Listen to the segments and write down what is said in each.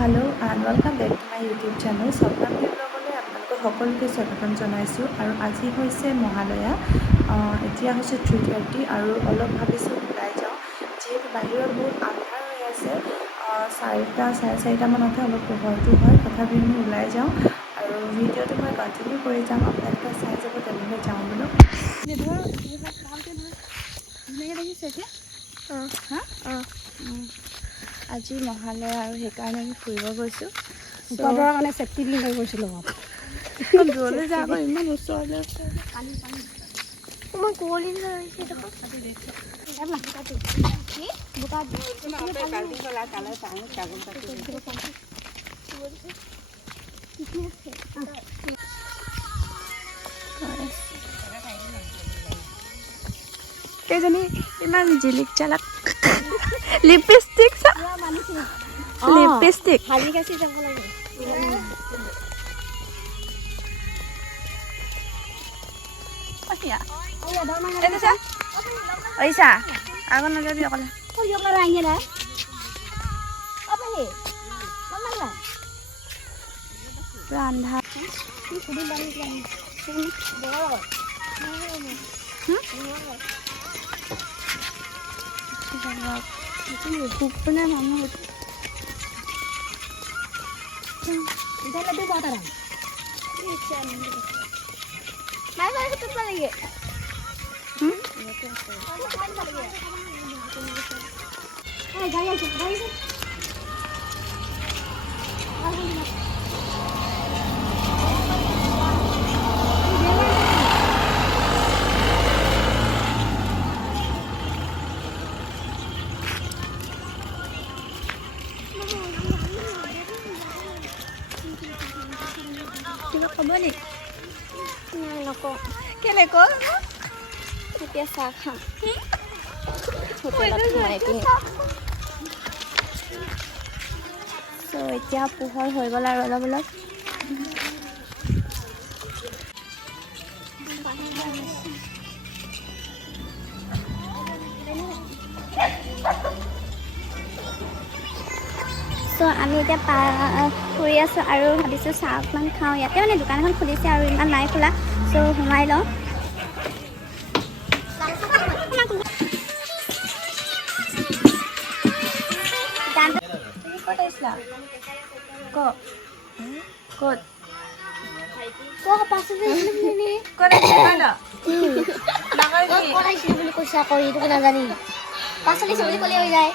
Hello' and welcome back to my YouTube channel Swapnami ব্লগলৈ আপোনালোকক সকলোকে স্বাগতম জনাইছোঁ। আৰু আজি হৈছে মহালয়া, এতিয়া হৈছে 3:30 আৰু অলপ ভাবিছোঁ ওলাই যাওঁ, যিহেতু বাহিৰত বহুত আন্ধাৰ হৈ আছে। 4টা চাৰে 4টামানতহে অলপ পোহৰটো হয়, তথাপিও আমি ওলাই যাওঁ আৰু ভিডিঅ'টো মই কণ্টিনিউ কৰি যাম, আপোনালোকে চাই যাব। তেনেকৈ যাওঁ বোলো। আজি মহালয়া আৰু সেইকাৰণে আমি ফুৰিব গৈছোঁ। উপৰৰ কাৰণে চেফটি পিন লৈ গৈছিলোঁ দূৰলৈ যাওঁ আকৌ ইমান ওচৰলৈ মই কুঁৱলী হৈছে কেইজনী ইমান জিলিক জালাক লিপষ্টিক লিপষ্টিক হাজি কাচি যাব লাগে। ঐছা আগত নাযাবি অকলে পুৰা আন্ধাৰ। কিবা ক'ব নি? নাই নকওঁ। কেলে কল এতিয়া চাহ খাম হোটেলত সোমাই পিনি। চ' এতিয়া পোহৰ হৈ গ'ল আৰু অলপ অলপ। চ' আমি এতিয়া ফুৰি আছোঁ আৰু ভাবিছোঁ চাহ অকণমান খাওঁ। ইয়াতে মানে দোকান এখন খুলিছে আৰু ইমান নাই খোলা, চ' সোমাই লওঁ। ক'ত আহিছিলা? ক'ত ক'ত আহিছিলো বুলি কৈছে আকৌ এইটো নাজানি পাচলি বুলি ক'লে হৈ যায়।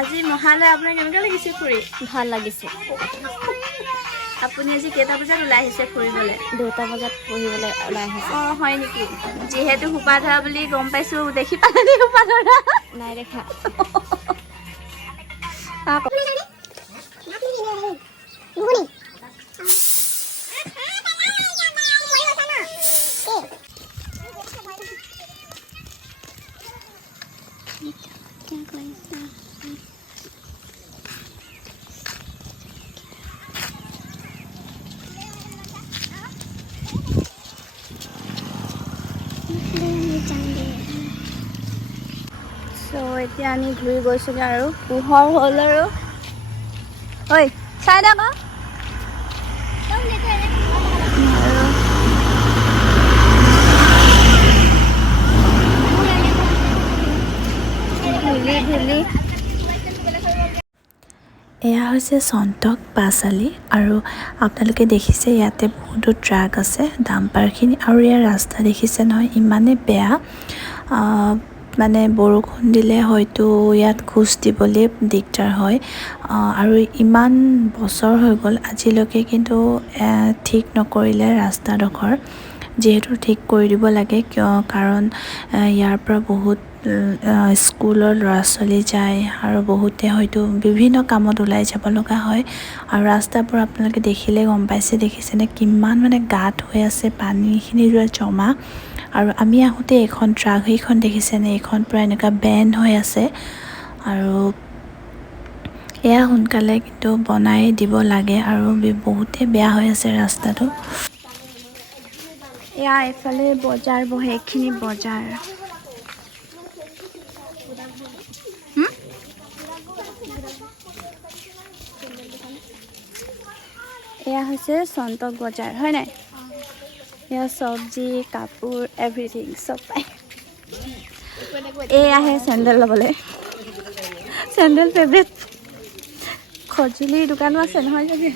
আজি মহালয়া আপোনাৰ কেনেকুৱা লাগিছে ফুৰি? ভাল লাগিছে। আপুনি আজি কেইটা বজাত ওলাই আহিছে ফুৰিবলৈ? 2টা বজাত পঢ়িবলৈ ওলাই আহিছে। অঁ হয় নেকি? যিহেতু সোপা ধৰা বুলি গম পাইছোঁ, দেখি পালে সোপা ধৰা নাই দেখা। চ' এতিয়া আমি ঘূৰি গৈছোঁগৈ আৰু পোহৰ হ'ল আৰু। ঐ চাই দে আকৌ। এয়া হৈছে চন্তক পাঁচালি আৰু আপোনালোকে দেখিছে ইয়াতে বহুতো ট্ৰাক আছে, ডাম্পাৰখিনি। আৰু ইয়াৰ ৰাস্তা দেখিছে নহয়, ইমানেই বেয়া। মানে বৰষুণ দিলে হয়তো ইয়াত খোজ দিবলৈ দিগদাৰ হয়। আৰু ইমান বছৰ হৈ গ'ল আজিলৈকে কিন্তু ঠিক নকৰিলে ৰাস্তাডোখৰ। যিহেতু ঠিক কৰি দিব লাগে, কাৰণ ইয়াৰ পৰা বহুত স্কুলৰ ল'ৰা ছোৱালী যায় আৰু বহুতে হয়তো বিভিন্ন কামত ওলাই যাব লগা হয়। আৰু ৰাস্তাবোৰ আপোনালোকে দেখিলে গম পাইছে, দেখিছেনে কিমান মানে গাঁত হৈ আছে, পানীখিনি জমা। আৰু আমি আহোঁতে এইখন ট্ৰাক, সেইখন দেখিছেনে, এইখন পূৰা এনেকুৱা বেণ্ড হৈ আছে। আৰু এয়া সোনকালে কিন্তু বনাই দিব লাগে, আৰু বহুতে বেয়া হৈ আছে ৰাস্তাটো। এয়া এইফালে বজাৰ বহে, এইখিনি বজাৰ। এয়া হৈছে সন্তক বজাৰ হয় নাই এয়া চব্জি কাপোৰ এভৰিথিং চব পায় এয়াহে চেণ্ডেল ল'বলৈ চেণ্ডেল ফেভৰেট খজুলিৰ দোকানো আছে নহয় যদি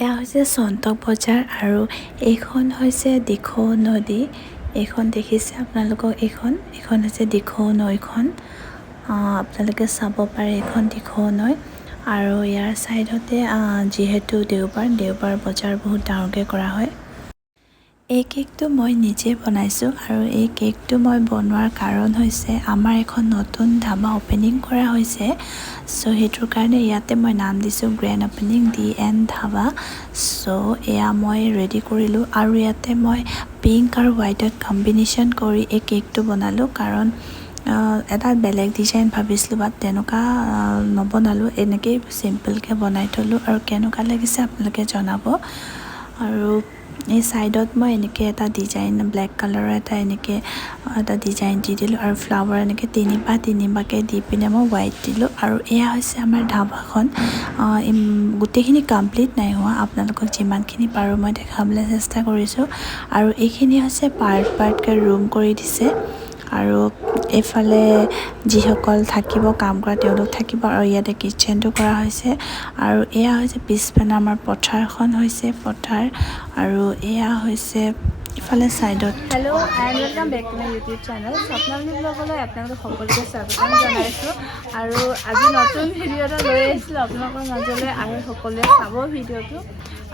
এয়া হৈছে সন্তক বজাৰ আৰু এইখন হৈছে দিখৌ নদী এইখন দেখিছে আপোনালোকক এইখন হৈছে দিখৌ নৈখন আপোনালোকে চাব পাৰে এইখন দিখৌ নৈ আৰু ইয়াৰ ছাইডতে যিহেতু দেওবাৰ বজাৰ বহুত ডাঙৰকৈ কৰা হয় এই কেকটো মই নিজে বনাইছোঁ আৰু এই কেকটো মই বনোৱাৰ কাৰণ হৈছে আমাৰ এখন নতুন ধাবা অপেনিং কৰা হৈছে চ' সেইটোৰ কাৰণে ইয়াতে মই নাম দিছোঁ গ্ৰেণ্ড অপেনিং DN ধাবা চ' এয়া মই ৰেডি কৰিলোঁ আৰু ইয়াতে মই পিংক আৰু হোৱাইটত কম্বিনেশ্যন কৰি এই কেকটো বনালোঁ কাৰণ এটা বেলেগ ডিজাইন ভাবিছিলোঁ বাট তেনেকুৱা নবনালোঁ এনেকেই চিম্পলকৈ বনাই থলোঁ আৰু কেনেকুৱা লাগিছে আপোনালোকে জনাব আৰু এই ছাইডত মই এনেকৈ এটা ডিজাইন ব্লেক কালাৰৰ এটা ডিজাইন দি দিলোঁ আৰু ফ্লাৱাৰ এনেকৈ তিনিবাৰকৈ দি পিনে মই হোৱাইট দিলোঁ আৰু এয়া হৈছে আমাৰ ধাবাখন গোটেইখিনি কমপ্লিট নাই হোৱা আপোনালোকক যিমানখিনি পাৰোঁ মই দেখাবলৈ চেষ্টা কৰিছোঁ আৰু এইখিনি হৈছে পাৰ্টকৈ ৰুম কৰি দিছে আৰু এইফালে যিসকল থাকিব কাম কৰা তেওঁলোক থাকিব আৰু ইয়াতে কিটচেনটো কৰা হৈছে আৰু এয়া হৈছে পিছপিনে আমাৰ পথাৰখন হৈছে পথাৰ আৰু এয়া হৈছে ইফালে ছাইডত hello' and welcome back to my YouTube channel Swapnali ব্লগলৈ আপোনালোকক সকলোকে স্বাগতম জনাইছোঁ আৰু আজি নতুন ভিডিঅ' এটা লৈ আহিছিলোঁ আপোনালোকৰ মাজলৈ আৰু সকলোৱে চাব ভিডিঅ'টো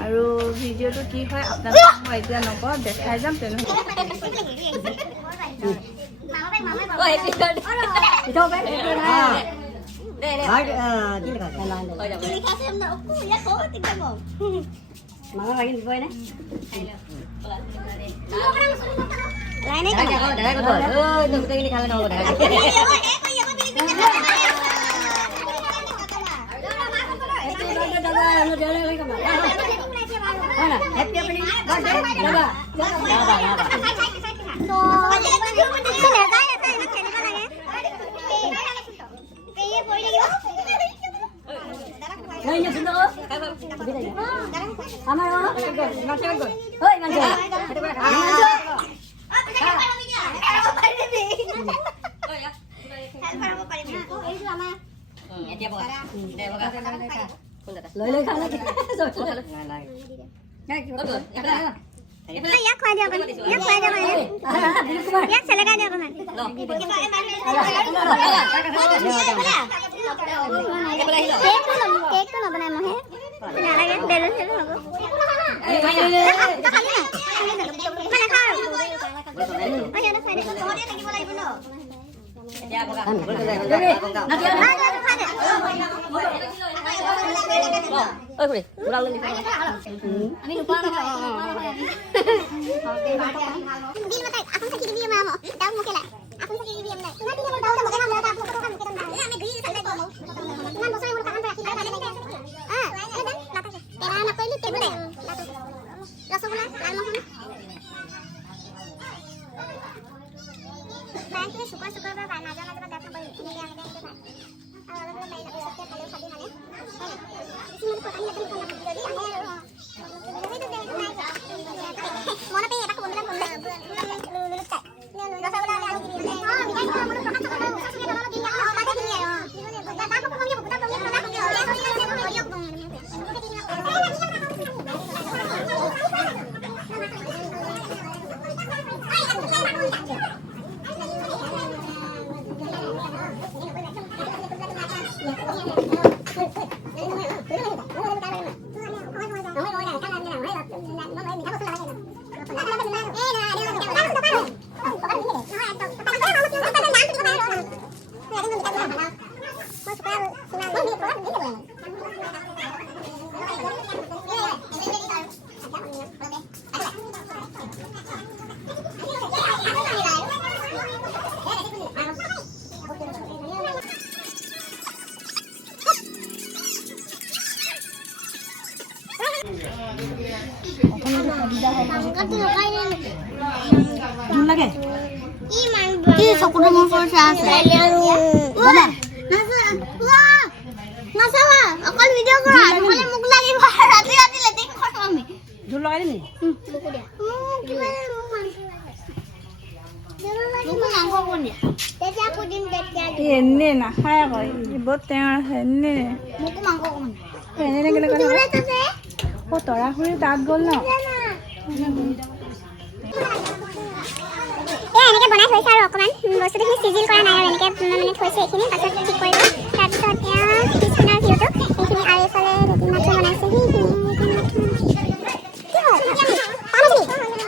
আৰু ভিডিঅ'টো কি হয় আপোনালোকক মই এতিয়া নকওঁ দেখাই যাম তেনেহ'লে Mama lagi di bawah ni. Lain ni kan? Dah aku tahu. Itu kita ini kalau tahu dah. Mana? Happy apa ni? Coba. Nah, ini sudah oh. Amar oh. Macam apa? Oi, macam. Ada berapa? Dia bawa. Dia bawa. Loi khang lagi. Ya khóa dia kan? Ya khóa dia mana? Ya selesai dia kan? Cake tu nak benda mana? Nak lagi balloon tu nak. Mana kau? Oh ya, nak khóa dia. Oh dia lagi boleh ibu no. Dia bawa. Nanti ada khóa dia. Oi, boleh. Pulang lagi. Ami lupa nak. Bil mata, aku sakit gigi mama. Tahu mungkin lah. Aku sakit gigi mama. Nanti dia tahu dah mungkin हम लोग आप लोग को हम kita dah. Ami gigi sakit ko. Nan bosai mula kanan rakhi dah ni. Ah, ada lata. Tera anak ko ini tebul dah. Rasgulla, lalmohon. Bank में super बार ना जाना जब देखा पड़ी मेरे आने के बाद और अलग अलग महीना सबके पहले शादी वाले इसमें पता नहीं लगता कौन है जल्दी आने ये तो देख नहीं मोना पे ये बात बोलना लुलुता रसगुल्ला ले आने के लिए हां मिठाई को मोना पका सकता है उससे ये दोनों दिन या और बातें नहीं है दादा को कहोगे बुता तो ये बना লাগে কি চকুটো মোৰ পইচা আছে নাচাবা অকল ভিডিঅ' কৰা নহ'লে মোক লাগিব ৰাতি ৰাতি লেটিং কৰিম আমি জোল লগাই দিম নেকি এনে নাখায় আকৌ বহুত টেঙা আছে এনে এনে কেলে ক'লে তৰা খুৰী তাত গ'ল ন এনেকৈ বনাই থৈছে আৰু অকণমান বস্তুখিনি চিজিল কৰা নাই আৰু এনেকৈ মানে থৈছে এইখিনি পাছত ঠিক কৰিব